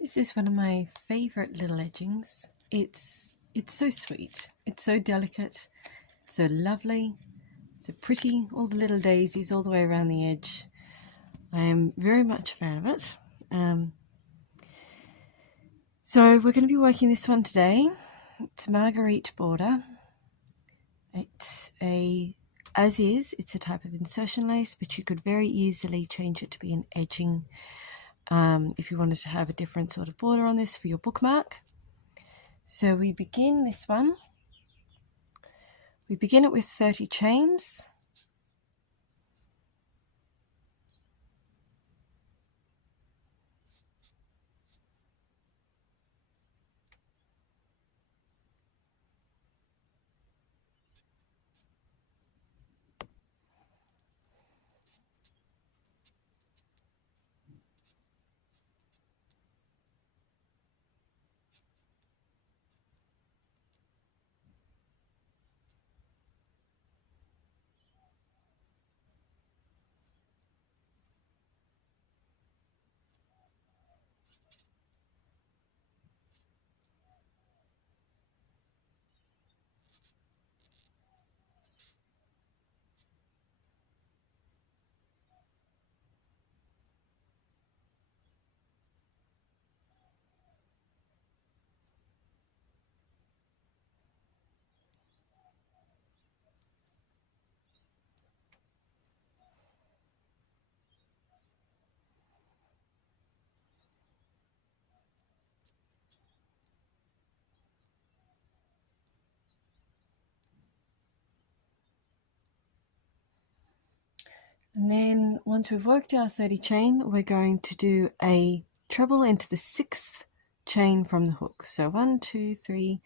This is one of my favourite little edgings. It's so sweet, it's so delicate, it's so lovely, it's so pretty, all the little daisies all the way around the edge. I am very much a fan of it. So we're going to be working this one today. It's a Marguerite border. It's a type of insertion lace, but you could very easily change it to be an edging if you wanted to have a different sort of border on this for your bookmark. So we begin this one. We begin it with 30 chains. And then once we've worked our 30 chain, we're going to do a treble into the 6th chain from the hook. So 1, 2, 3,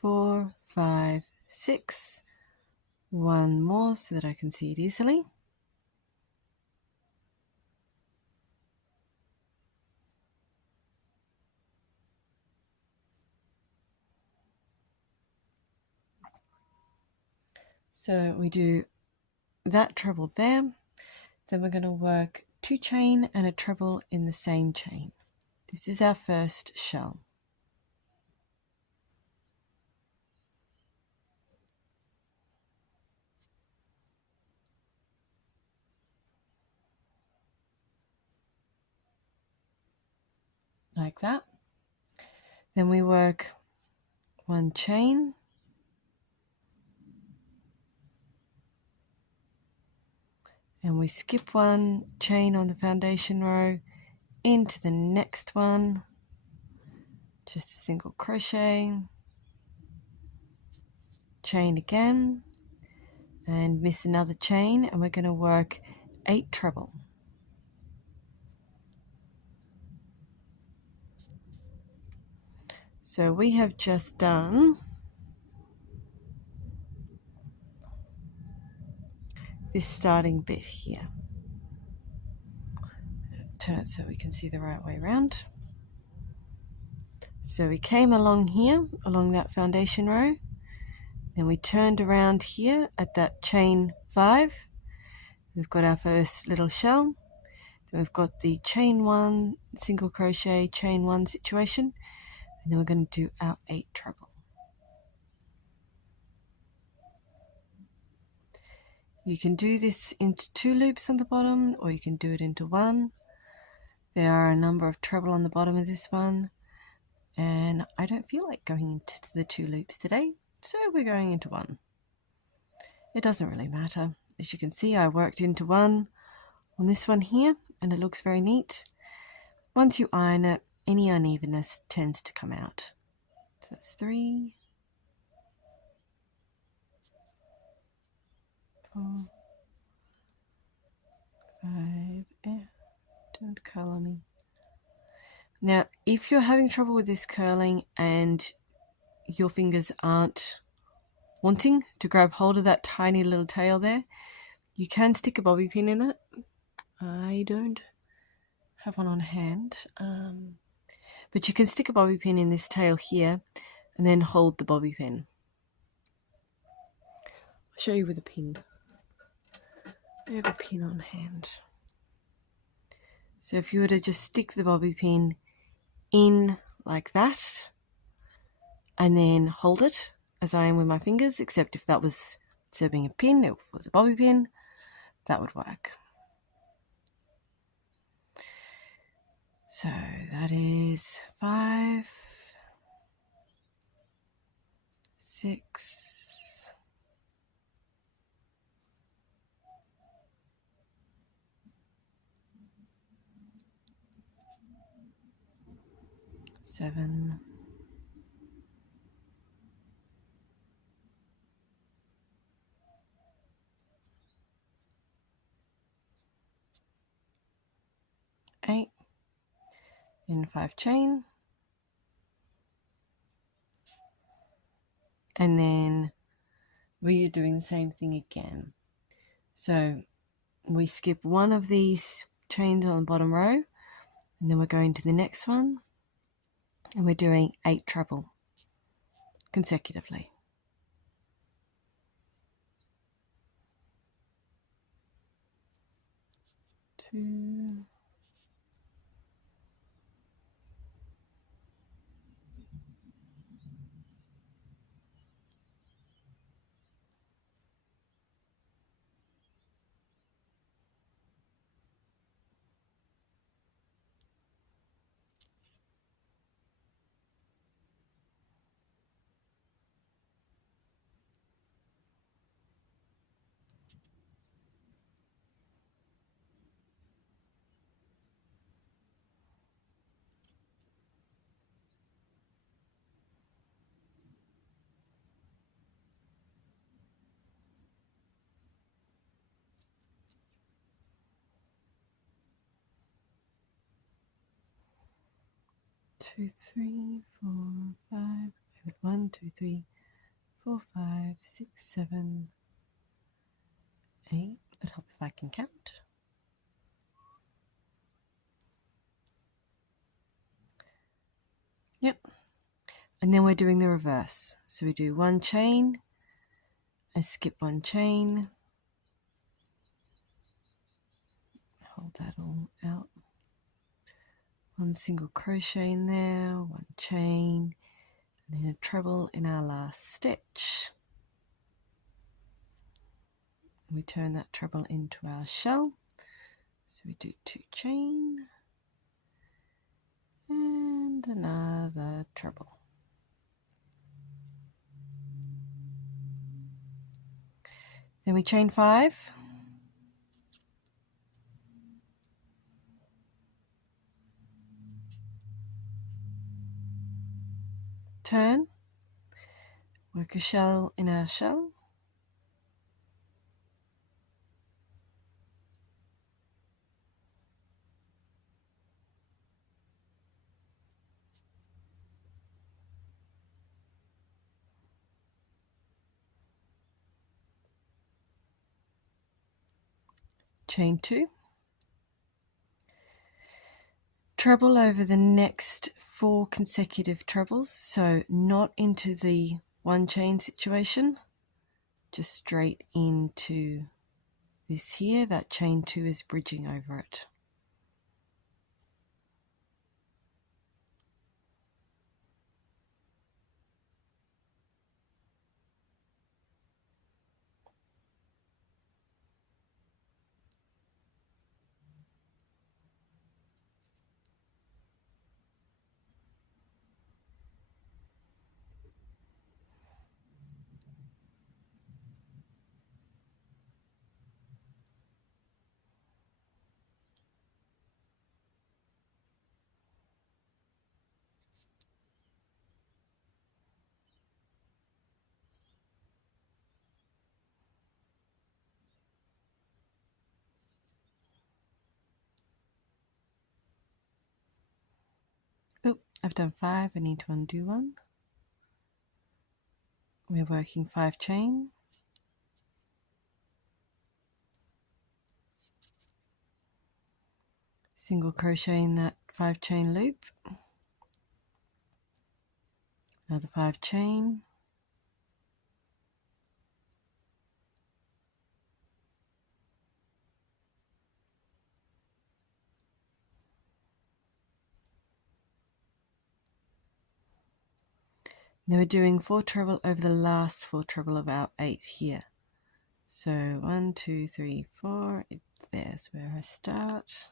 4, 5, 6. One more so that I can see it easily. So we do that treble there. Then we're going to work 2 chain and a treble in the same chain. This is our first shell. Like that. Then we work 1 chain, and we skip 1 chain on the foundation row into the next one, just a single crochet, chain again, and miss another chain, and we're going to work 8 treble. So we have just done this starting bit here. Turn it so we can see the right way around. So we came along here, along that foundation row, then we turned around here at that chain 5. We've got our first little shell, then we've got the chain 1, single crochet, chain 1 situation, and then we're going to do our 8 treble. You can do this into 2 loops on the bottom, or you can do it into 1. There are a number of treble on the bottom of this one, and I don't feel like going into the 2 loops today, so we're going into 1. It doesn't really matter. As you can see, I worked into 1 on this one here, and it looks very neat. Once you iron it, any unevenness tends to come out. So that's 3, 4, 5, don't curl on me. Now, if you're having trouble with this curling and your fingers aren't wanting to grab hold of that tiny little tail there, you can stick a bobby pin in it. I don't have one on hand, but you can stick a bobby pin in this tail here and then hold the bobby pin. I'll show you with a pin. I have a pin on hand. So if you were to just stick the bobby pin in like that and then hold it as I am with my fingers, except if that was instead of being a pin, if it was a bobby pin, that would work. So that is 5, 6, 7, 8, in 5 chain, and then we're doing the same thing again. So we skip one of these chains on the bottom row, and then we're going to the next one, and we're doing 8 treble consecutively. 2, 2, 3, 4, 5, 1, 2, 3, 4, 5, 6, 7, 8. It'll help if I can count. Yep. And then we're doing the reverse. So we do 1 chain, and skip 1 chain, hold that all out, 1 single crochet in there, 1 chain, and then a treble in our last stitch. We turn that treble into our shell. So we do 2 chain and another treble. Then we chain 5, turn, work a shell in our shell, chain 2, treble over the next 4 consecutive trebles, so not into the 1 chain situation, just straight into this here. That chain 2 is bridging over it. Oh, I've done 5, I need to undo 1. We're working 5 chain, single crochet in that 5 chain loop, another 5 chain, Then we're doing 4 treble over the last 4 treble of our 8 here. So 1, 2, 3, 4, there's where I start.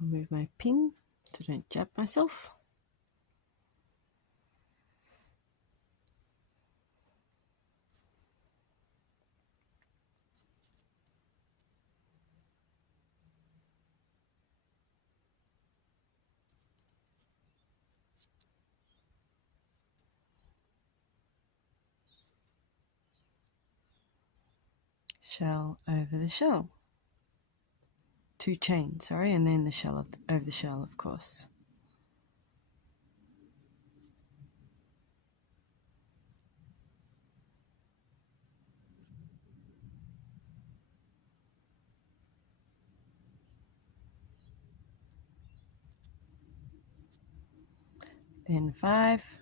I'll move my pin so I don't jab myself. Shell over the shell. 2 chains, sorry, and then the shell over the shell, of course. Then 5,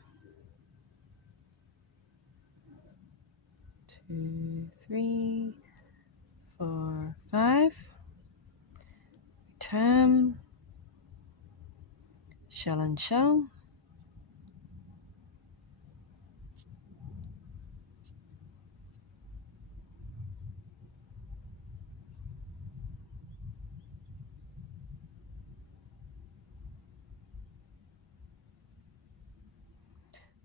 2, 3, 4, 5. Return, shell and shell.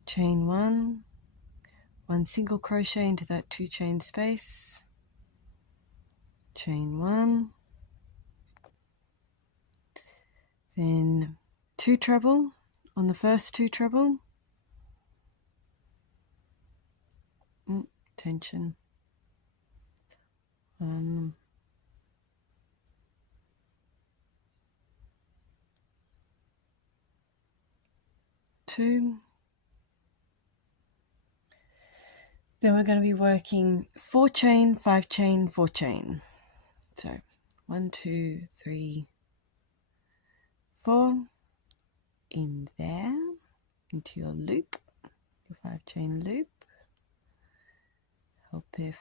Chain 1, 1 single crochet into that 2 chain space, chain 1, then 2 treble on the first 2 treble, tension, 1, 2. Then we're going to be working 4 chain, 5 chain, 4 chain. So 1, 2, 3, 4 in there into your loop, your 5 chain loop. Help if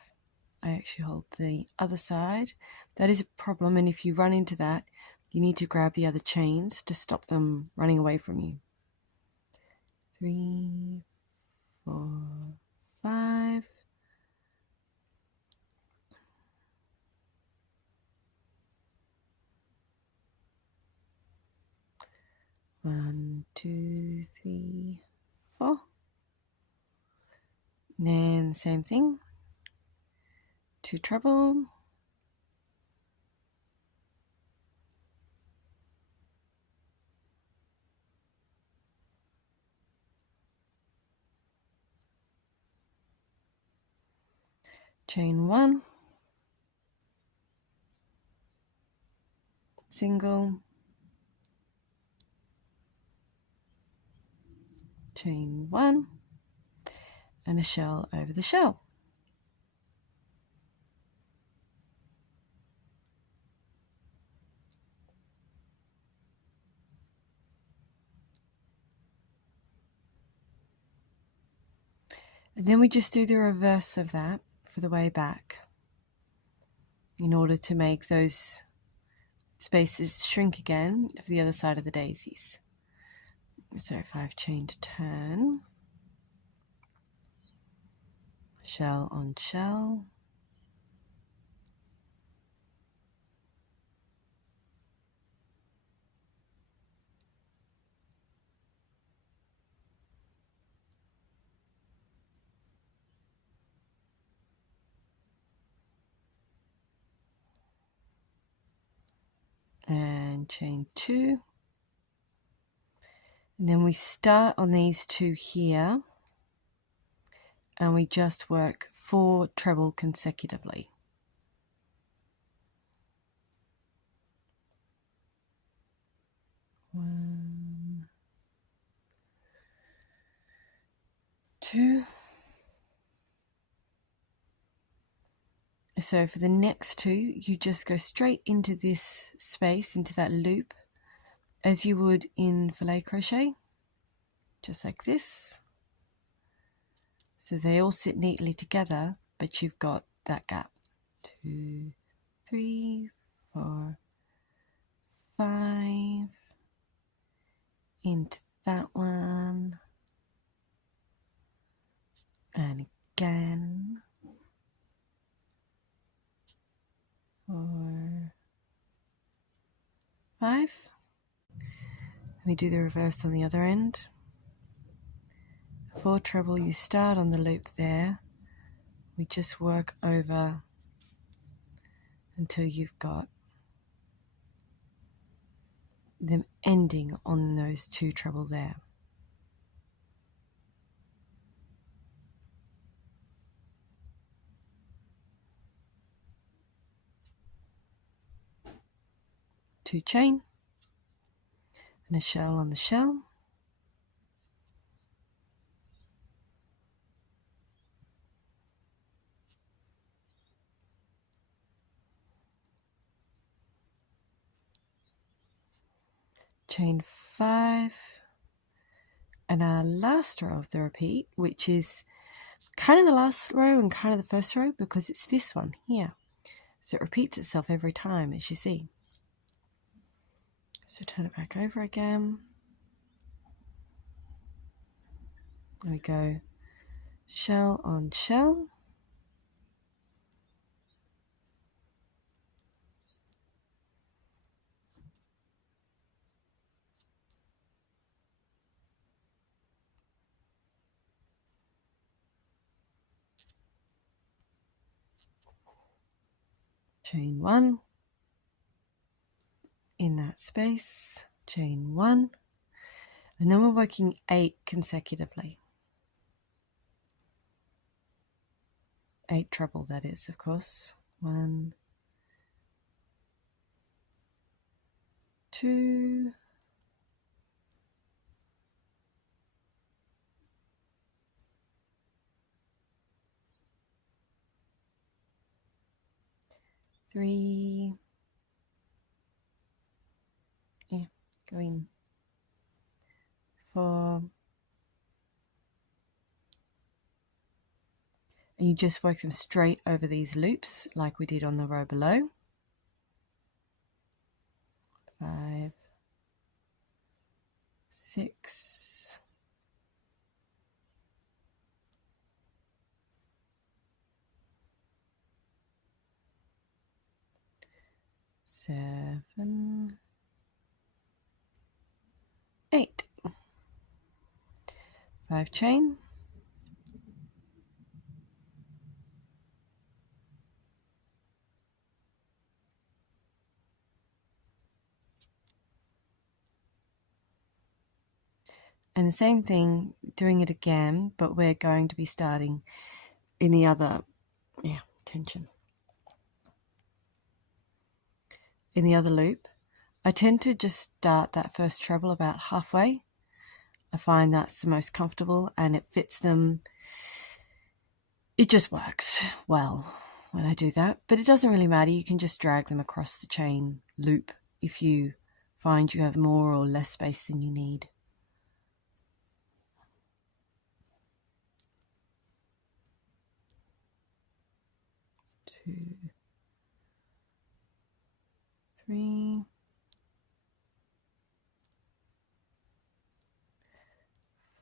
I actually hold the other side. That is a problem, and if you run into that, you need to grab the other chains to stop them running away from you. 3, 4, 5. One, 2, 3, 4. And then same thing. 2 treble. Chain 1. Single. Chain 1. And a shell over the shell. And then we just do the reverse of that for the way back in order to make those spaces shrink again for the other side of the daisies. So 5 chain to turn, shell on shell, and chain 2, and then we start on these 2 here and we just work 4 treble consecutively. One, 2. So for the next 2, you just go straight into this space, into that loop, as you would in filet crochet, just like this. So they all sit neatly together, but you've got that gap. 2, 3, 4, 5, into that one, and again, 4, 5. Let me do the reverse on the other end. 4 treble, you start on the loop there. We just work over until you've got them ending on those 2 treble there. Two chain and a shell on the shell. Chain 5, and our last row of the repeat, which is kind of the last row and kind of the first row because it's this one here. So it repeats itself every time, as you see. So turn it back over again. There we go. Shell on shell. Chain 1 in that space, chain 1, and then we're working 8 consecutively. 8 treble, that is, of course. 1, 2, 3, going 4, and you just work them straight over these loops like we did on the row below. 5, 6, 7, 8. 5 chain. And the same thing, doing it again, but we're going to be starting in the other, tension. In the other loop, I tend to just start that first treble about halfway. I find that's the most comfortable and it fits them. It just works well when I do that, but it doesn't really matter. You can just drag them across the chain loop if you find you have more or less space than you need. 2, 3,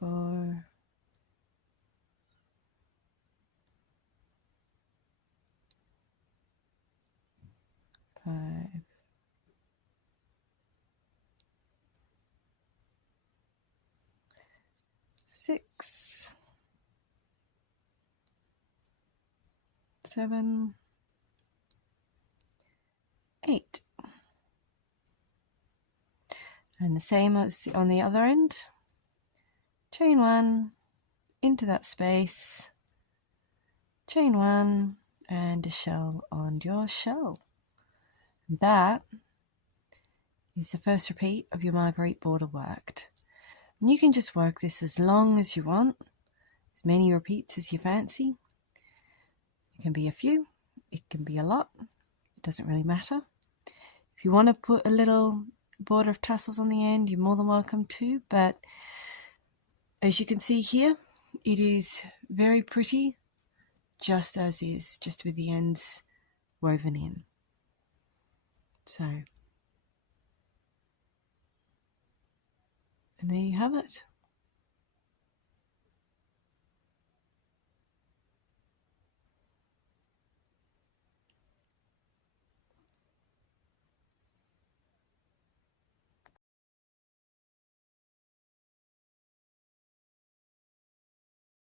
4, 5, 6, 7, 8. And the same as on the other end. Chain 1 into that space, chain 1 and a shell on your shell. That is the first repeat of your Marguerite border worked. And you can just work this as long as you want, as many repeats as you fancy. It can be a few, it can be a lot, it doesn't really matter. If you want to put a little border of tassels on the end, you're more than welcome to, but as you can see here, it is very pretty, just as is, just with the ends woven in. So, and there you have it.